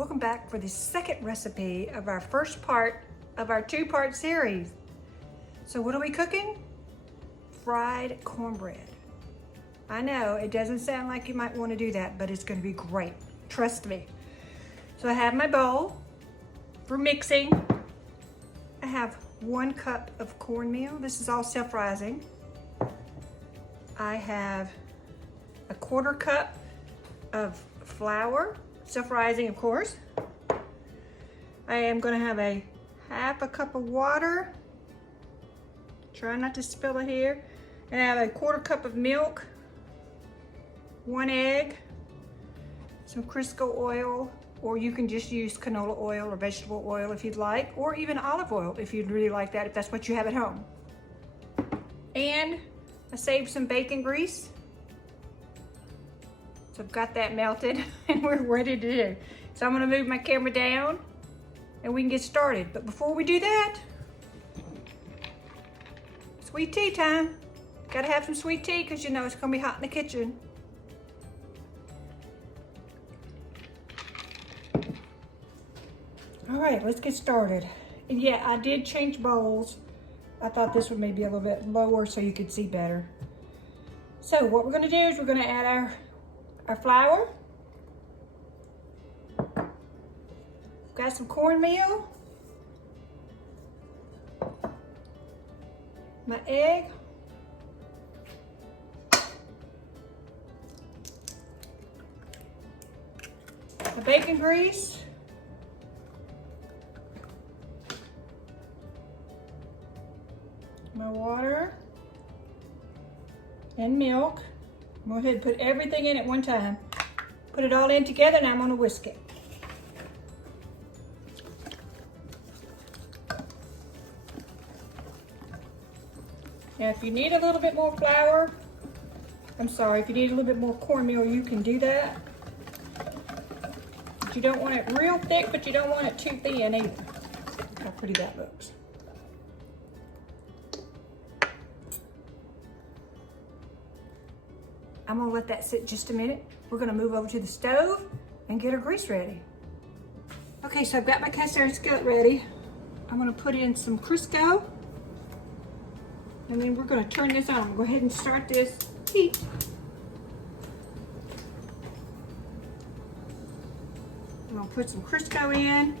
Welcome back for the second recipe of our first part of our two-part series. So what are we cooking? Fried cornbread. I know it doesn't sound like you might want to do that, but it's going to be great. Trust me. So I have my bowl for mixing. I have 1 cup of cornmeal. This is all self-rising. I have a 1/4 cup of flour, self-rising of course. I am going to have a 1/2 cup of water. Try not to spill it here. And I have a 1/4 cup of milk, 1 egg, some Crisco oil, or you can just use canola oil or vegetable oil if you'd like, or even olive oil if you'd really like that, if that's what you have at home. And I saved some bacon grease. So I've got that melted and we're ready to do. So I'm gonna move my camera down and we can get started. But before we do that, sweet tea time. Gotta have some sweet tea because you know it's gonna be hot in the kitchen. All right, let's get started. And yeah, I did change bowls. I thought this one may be a little bit lower so you could see better. So what we're gonna do is we're gonna add our flour. Got some cornmeal. My egg. My bacon grease. My water and milk. Go ahead and put everything in at one time. Put it all in together and I'm going to whisk it. Now if you need a little bit more flour, if you need a little bit more cornmeal, you can do that. But you don't want it real thick, but you don't want it too thin either. Look how pretty that looks. I'm gonna let that sit just a minute. We're gonna move over to the stove and get our grease ready. Okay, so I've got my cast iron skillet ready. I'm gonna put in some Crisco. And then we're gonna turn this on. I'm gonna go ahead and start this heat. I'm gonna put some Crisco in.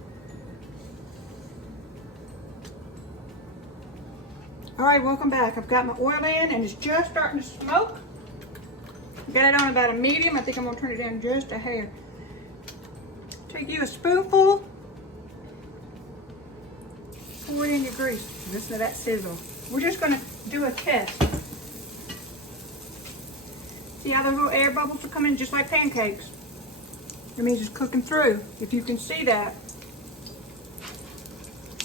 All right, welcome back. I've got my oil in and it's just starting to smoke. Got it on about a medium. I think I'm gonna turn it down just a hair. Take you a spoonful. Pour it in your grease. Listen to that sizzle. We're just gonna do a test. See how those little air bubbles are coming just like pancakes? That means it's cooking through. If you can see that.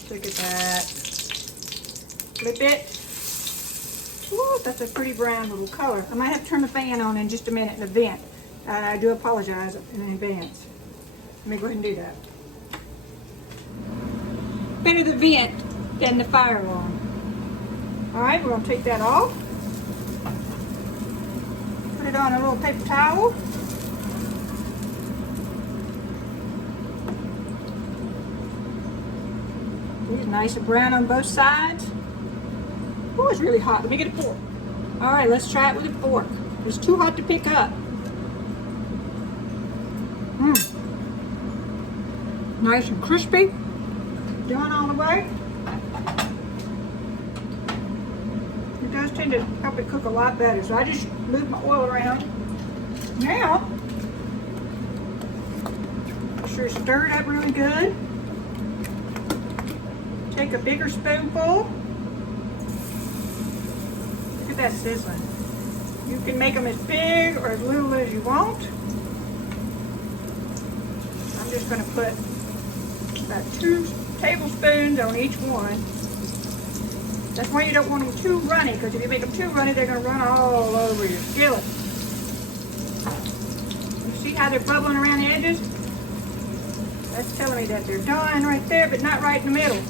Look at that. Flip it. Ooh, that's a pretty brown little color. I might have to turn the fan on in just a minute in the vent. I do apologize in advance. Let me go ahead and do that. Better the vent than the fire alarm. All right, we're gonna take that off. Put it on a little paper towel. It's nice and brown on both sides. Oh, it's really hot. Let me get a fork. All right, let's try it with a fork. It's too hot to pick up. Nice and crispy. Done all the way. It does tend to help it cook a lot better. So I just moved my oil around. Now, make sure it's stirred up really good. Take a bigger spoonful. That sizzling. You can make them as big or as little as you want. I'm just going to put about 2 tablespoons on each one. That's why you don't want them too runny, because if you make them too runny, they're going to run all over your skillet. You see how they're bubbling around the edges? That's telling me that they're done right there, but not right in the middle.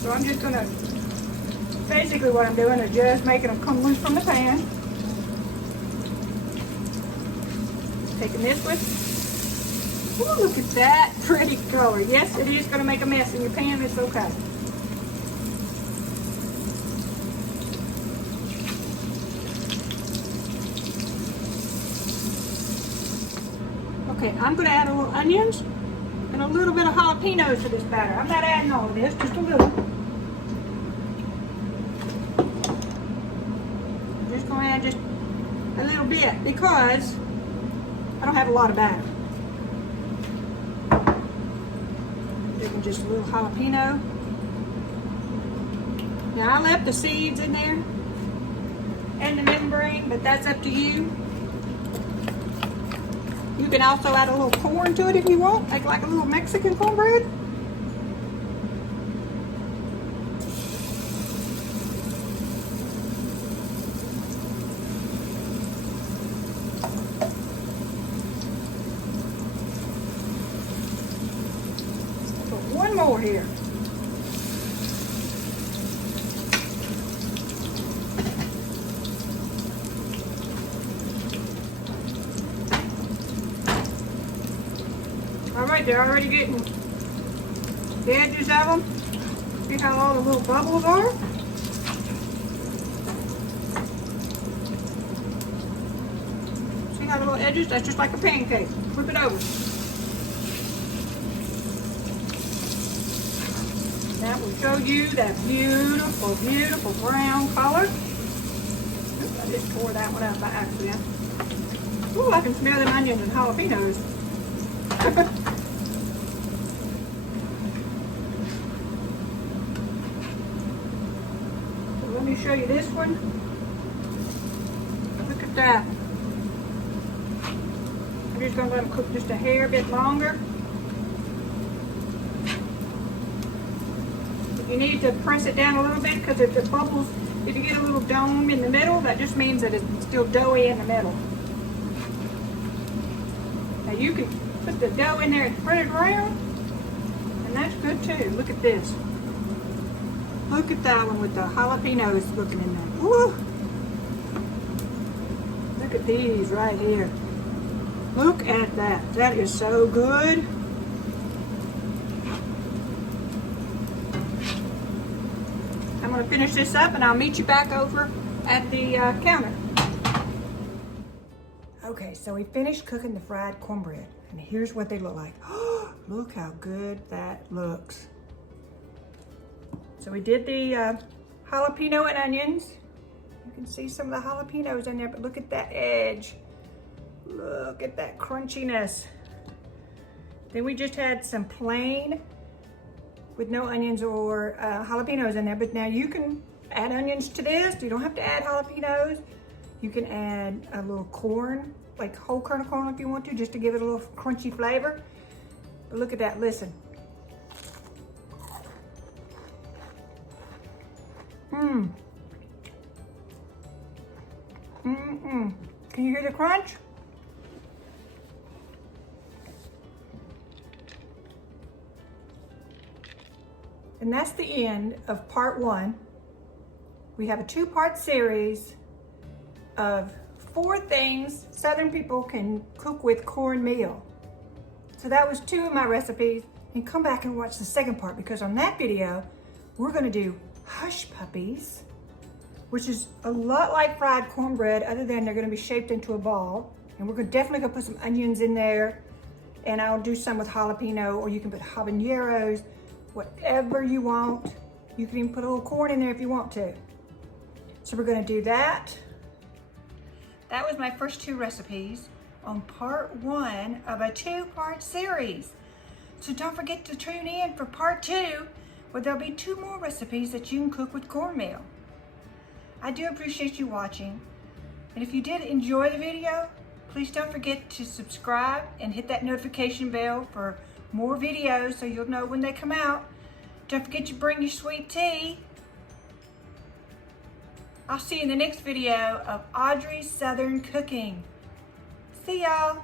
So I'm just going to basically what I'm doing is just making them come loose from the pan. Taking this one, Ooh, look at that pretty color. Yes, it is gonna make a mess in your pan, it's okay. Okay, I'm gonna add a little onions and a little bit of jalapenos to this batter. I'm not adding all of this, just a little. I'm just gonna add just a little bit because I don't have a lot of batter. Even just a little jalapeno. Now I left the seeds in there and the membrane, but that's up to you. You can also add a little corn to it if you want, make like a little Mexican cornbread. Put one more here. All right, they're already getting the edges of them. See how all the little bubbles are? See how the little edges? That's just like a pancake. Flip it over. That will show you that beautiful, beautiful brown color. Oops, I just tore that one up by accident. Ooh, I can smell them onions and jalapenos. Let me show you this one. Look at that. I'm just going to let them cook just a hair bit longer. You need to press it down a little bit because if it bubbles, if you get a little dome in the middle, that just means that it's still doughy in the middle. Now you can put the dough in there and spread it around, and that's good too. Look at this. Look at that one with the jalapenos looking in there. Woo! Look at these right here. Look at that. That is so good. I'm going to finish this up and I'll meet you back over at the counter. Okay, so we finished cooking the fried cornbread, and here's what they look like. Look how good that looks. So we did the jalapeno and onions. You can see some of the jalapenos in there, but look at that edge. Look at that crunchiness. Then we just had some plain with no onions or jalapenos in there, but now you can add onions to this. You don't have to add jalapenos. You can add a little corn, like whole kernel corn if you want to, just to give it a little crunchy flavor. But look at that, listen. Can you hear the crunch? And that's the end of part one. We have a two-part series of 4 things Southern people can cook with cornmeal. So that was 2 of my recipes. And come back and watch the second part, because on that video, we're gonna do hush puppies, which is a lot like fried cornbread, other than they're gonna be shaped into a ball. And we're definitely gonna put some onions in there, and I'll do some with jalapeno, or you can put habaneros, whatever you want. You can even put a little corn in there if you want to. So we're gonna do that. That was my first 2 recipes on part 1 of a 2-part series. So don't forget to tune in for part 2, where there'll be 2 more recipes that you can cook with cornmeal. I do appreciate you watching. And if you did enjoy the video, please don't forget to subscribe and hit that notification bell for more videos so you'll know when they come out. Don't forget to bring your sweet tea. I'll see you in the next video of Audrey's Southern Cooking. See y'all.